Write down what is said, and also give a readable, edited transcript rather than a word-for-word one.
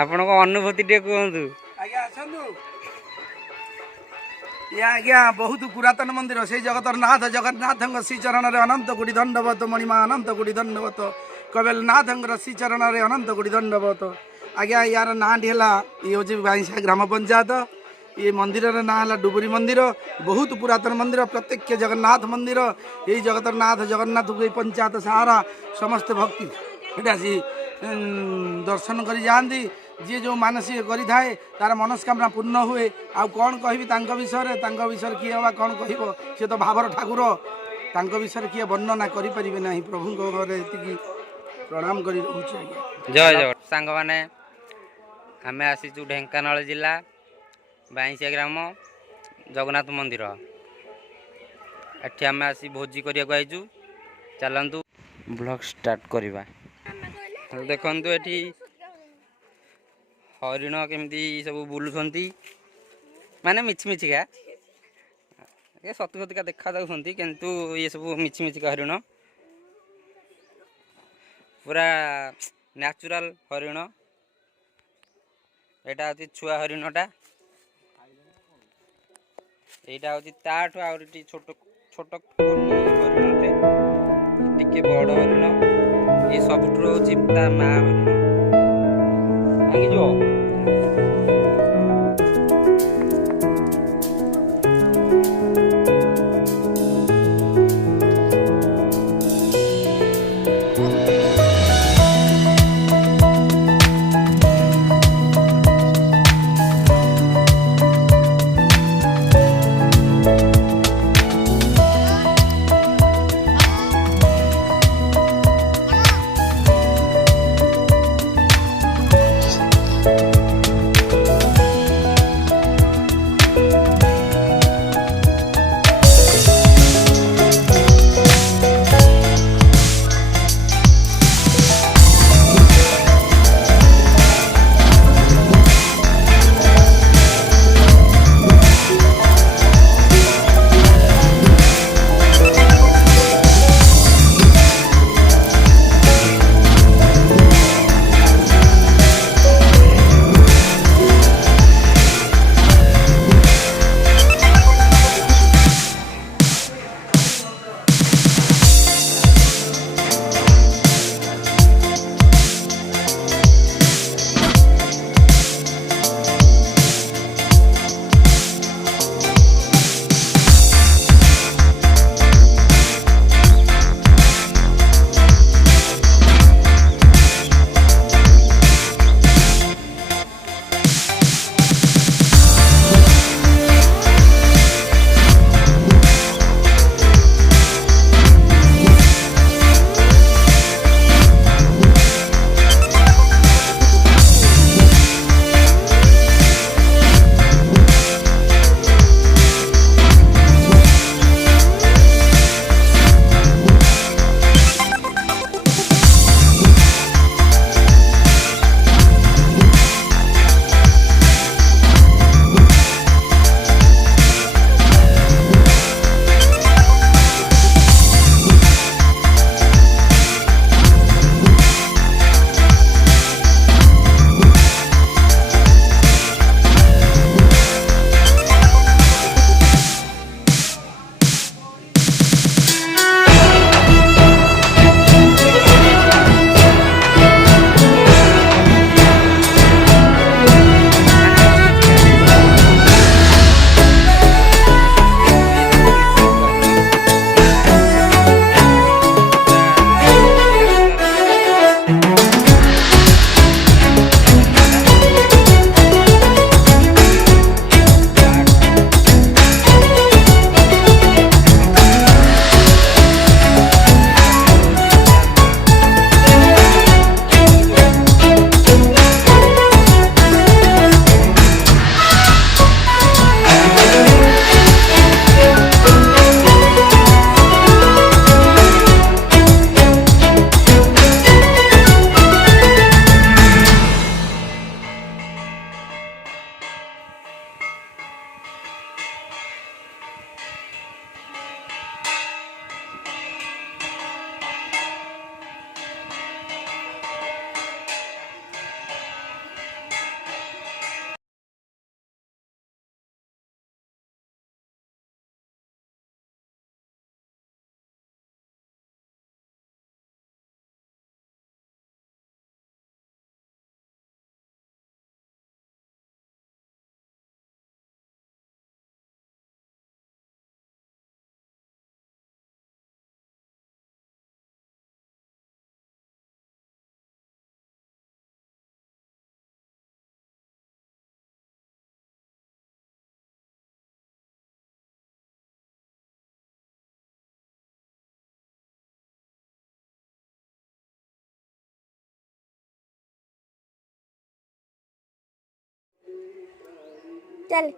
ଆପଣଙ୍କ ଅନୁଭୂତି ଟିକେ କୁହନ୍ତୁ। ଆଜ୍ଞା ଆସନ୍ତୁ। ଆଜ୍ଞା ବହୁତ ପୁରାତନ ମନ୍ଦିର ସେଇ ଜଗତର ନାଥ ଜଗନ୍ନାଥଙ୍କ ଶ୍ରୀଚରଣରେ ଅନନ୍ତ କୋଟି ଦଣ୍ଡବତ ମଣିମା ଅନନ୍ତ କୋଟି ଦଣ୍ଡବତ କବେଲନାଥଙ୍କର ଶ୍ରୀଚରଣରେ ଅନନ୍ତ କୋଟି ଦଣ୍ଡବତ। ଆଜ୍ଞା ୟାର ନାଁଟି ହେଲା ଇଏ ହେଉଛି ବାଇଁଶା ଗ୍ରାମ ପଞ୍ଚାୟତ। ये मंदिर ना है डुबुरी मंदिर बहुत पुरातन मंदिर प्रत्यक्ष जगन्नाथ मंदिर यही जगतरनाथ जगन्नाथ को पंचायत सहारा समस्त भक्ति आसी दर्शन कर जाती जी जो मानसिक करें तार मनस्कामना पूर्ण हुए। आउ कौन कहि विषय किए हवा कौन कह सी तो भावर ठाकुर विषय किए वर्णना करें ना प्रभु प्रणाम कर जय जय सांग मैंने आम आसीचु ढेंकानाल जिला बाईसिया ग्राम जगन्नाथ मंदिर एठी आम आसी भोजी करिया को आइचु। चलंतु ब्लॉग स्टार्ट करवा। देखंतु एठी हरिण केमती सब बुलुछंती माने मिछि मिछिका ए सतु सतिका देखा जाउछंती किंतु ये सब मिछि मिछिका हरिण पूरा नेचुरल हरिण। एटा होती छुआ हरिणटा এইটা হচ্ছে তাঠু আউরি ছোট ছোট হরিণଟେ ଟିକେ বড় হরিণ এই ସବୁଠୁ ହଉଛି ତା ମା ହରିଣ ଭାଙ୍ଗିଯିବ। चल